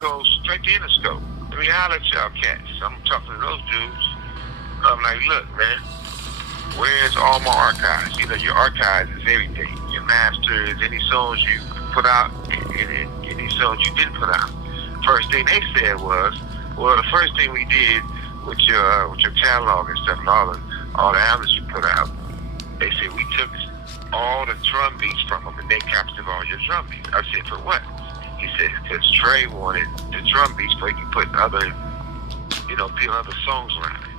go straight to Interscope. I mean, I'll let y'all cats. I'm talking to those dudes. I'm like, look, man, where's all my archives? You know, your archives is everything. Your masters, any songs you put out, and any songs you didn't put out. First thing they said was, well, the first thing we did with your catalog and stuff, and all the albums you put out, they said we took all the drum beats from them and they captured all your drum beats. I said, for what? He said, because Trey wanted the drum beats so he could put other, build other songs around it.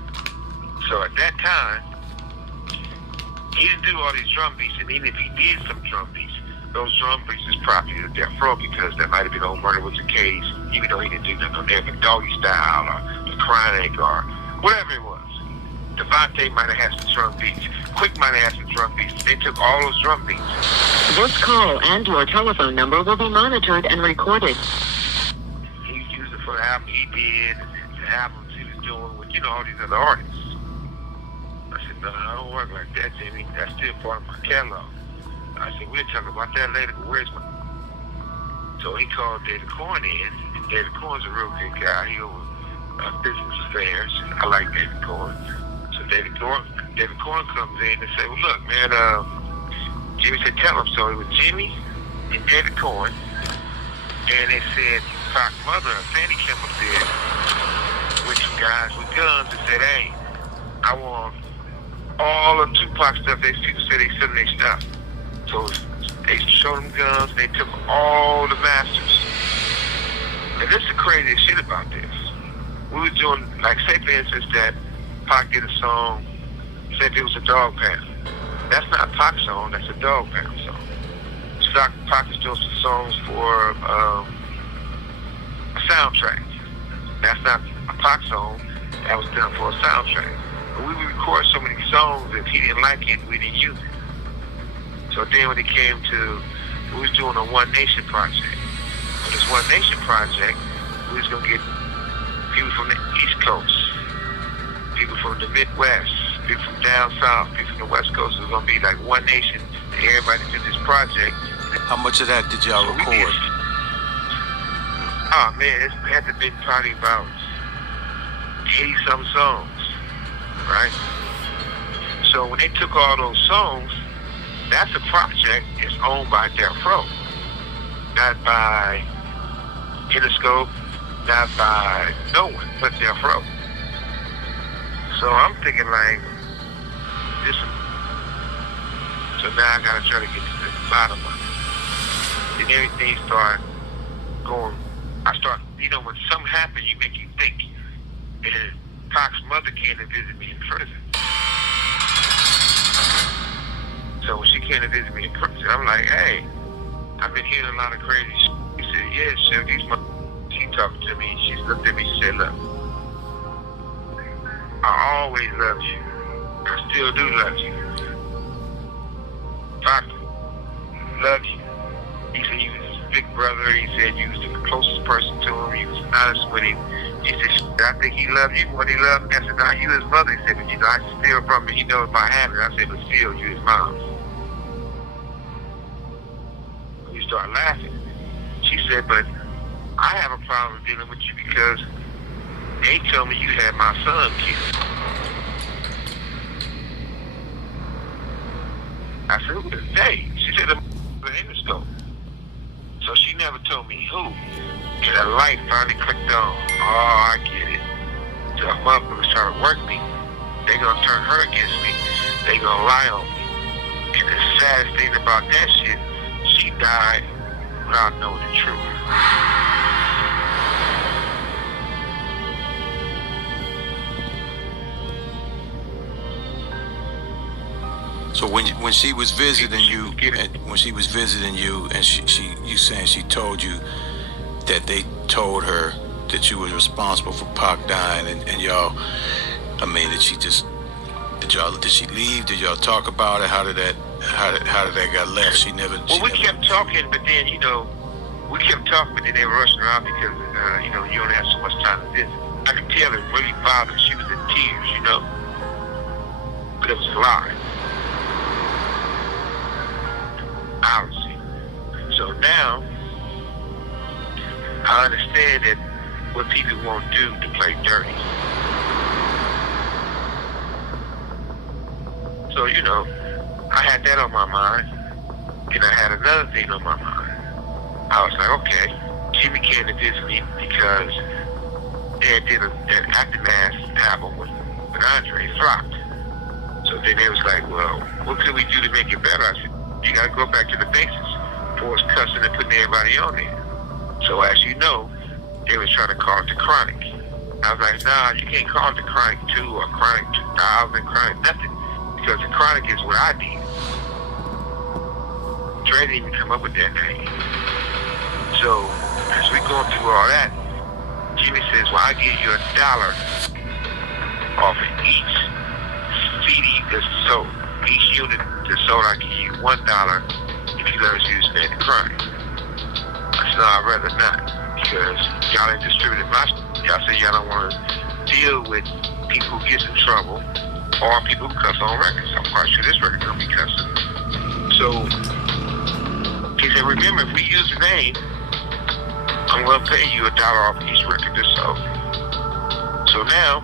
So at that time, he didn't do all these drum beats, and even if he did some drum beats, those drum beats is property of Death Row because that might have been on Murder Was the Case, even though he didn't do nothing on there, but Doggy Style or The Chronic or whatever it was. Devontae might have had some drum beats. Quick might have had some drum beats. They took all those drum beats. This call and your telephone number will be monitored and recorded. He used it for the album he did, the albums he was doing with, all these other artists. I said, no, I don't work like that, Jimmy. That's still part of my catalog. I said, we'll talk about that later, but where's my... So he called David Corn in, and David Corn's a real good guy. He over business affairs. I like David Corn. So David Corn comes in and said, well, look, man, Jimmy said, tell him. So it was Jimmy and David Corn, and they said, Pac's mother, Afeni, came up there with some guys with guns and said, hey, I want all of Tupac stuff. These people said they sent their stuff. So they showed them guns, and they took all the masters. And this is the craziest shit about this. We were doing, like, say for instance that Pac did a song, say if it was a Dog Pound. That's not a Pac song, that's a Dog Pound song. So Pac is doing some songs for a soundtrack. That's not a Pac song, that was done for a soundtrack. But we would record so many songs, if he didn't like it, we didn't use it. So then when it came to, we was doing a One Nation project. On this One Nation project, we was going to get people from the East Coast, people from the Midwest, people from down south, people from the West Coast. It was going to be like One Nation, and everybody did this project. How much of that did y'all record? Oh man, it had to be probably about 80-some songs, right? So when they took all those songs, that's a project that's owned by Death Row, not by Interscope, not by no one but Death Row. So I'm thinking like, listen, so now I gotta try to get to the bottom of it. Then everything start going, when something happens, you make you think. And Pac's mother came to visit me in prison. So when she came to visit me in prison, I'm like, hey, I've been hearing a lot of crazy shit. She said, yeah, Chef, she talked to me, she looked at me, she said, look, I always loved you. I still do love you. Pac loved you. He said you was his big brother. He said you was the closest person to him. He was honest with him. He said, I think he loved you more than he loved me. I said, no, you his mother. He said, but I steal from him. He knows my habit. I said, but still, you his mom. We started laughing. She said, but I have a problem dealing with you because they told me you had my son killed. I said, who is they? She said, the Interscope. So she never told me who. And the light finally clicked on. Oh, I get it. So her mother was trying to work me. They're going to turn her against me. They're going to lie on me. And the saddest thing about that shit, she died without knowing the truth. So when she was visiting you, and you saying she told you that they told her that you was responsible for Pac dying, and y'all, I mean, did she leave? Did y'all talk about it? How did that got left? She never. Well, we kept talking, but then they were rushing her out because you don't have so much time to visit. I could tell it really bothered her. She was in tears, but it was a lie. Obviously. So now, I understand that what people won't do to play dirty. So, you know, I had that on my mind, and I had another thing on my mind. I was like, okay, Jimmy came to visit me because they did an aftermath album with Andre flopped. So then they was like, well, what can we do to make it better? I said, you gotta go back to the basics. Force cussing and putting everybody on there. So as you know, they was trying to call it the Chronic. I was like, nah, you can't call it the Chronic 2 or Chronic 2000, Chronic nothing. Because the Chronic is what I did. Dre didn't even come up with that name. So as we going through all that, Jimmy says, well, I give you $1 off of each CD that's sold. Each unit that's sold, I give you $1 if you let us use the name Chronic. I said, no, I'd rather not, because y'all ain't distributed my stuff. Y'all say y'all don't want to deal with people who get in trouble or people who cuss on records. I'm quite sure this record gonna be cussing. So he said, remember, if we use the name, I'm gonna pay you $1 off each record that's sold. So now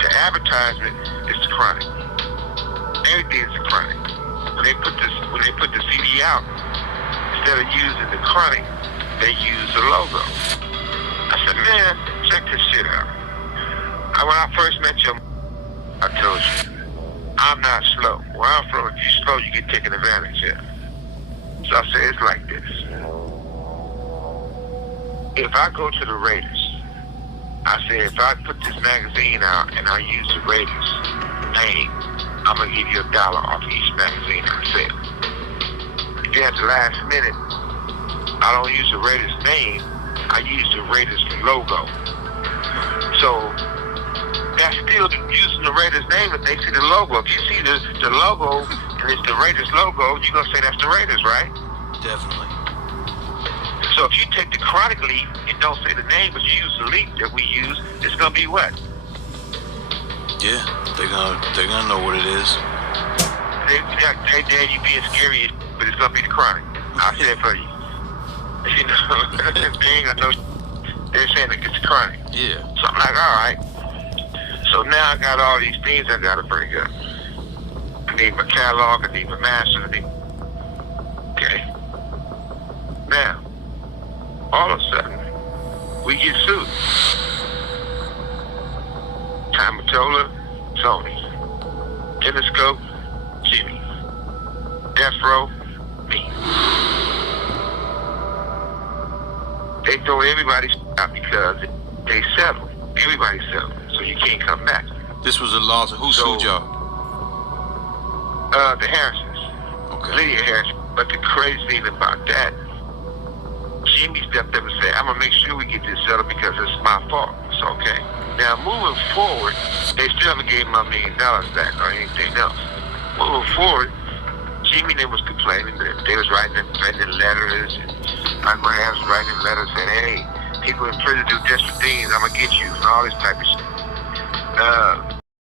the advertisement is the Chronic. Everything is the Chronic. When they put the CD out, instead of using the Chronic, they use the logo. I said, man, check this shit out. When I first met you, I told you, I'm not slow. Where I'm from, if you're slow, you get taken advantage of. So I said, it's like this. If I go to the Raiders, I said, if I put this magazine out and I use the Raiders name, I'm going to give you $1 off each magazine I sell. Then at the last minute, I don't use the Raiders name, I use the Raiders logo. So that's still using the Raiders name if they see the logo. If you see the logo and it's the Raiders logo, you're going to say that's the Raiders, right? Definitely. So if you take the Chronic leaf and don't say the name, but you use the leaf that we use, it's going to be what? Yeah, they're gonna know what it is. Hey, Dad, you being scary, but it's going to be the Chronic. I'll say it for you. You know, they ain't gonna know. They're saying it's the Chronic. Yeah. So I'm like, all right. So now I got all these things I gotta bring up. I need my catalog, I need my master, okay. Now, all of a sudden, we get sued. Tamatola, Tony. Interscope, Jimmy. Death Row, me. They throw everybody out because they settle. Everybody settled, so you can't come back. This was a lawsuit. Who sued y'all? The Harrisons. Okay. Lydia Harrison. But the crazy thing about that, Jimmy stepped up and said, I'm going to make sure we get this settled because it's my fault. It's okay. Now, moving forward, they still haven't gave my $1 million back or anything else. Moving forward, Jimmy then was complaining that they was writing letters, and my grandma was writing letters saying, hey, people in prison do desperate things, I'm going to get you, and all this type of shit.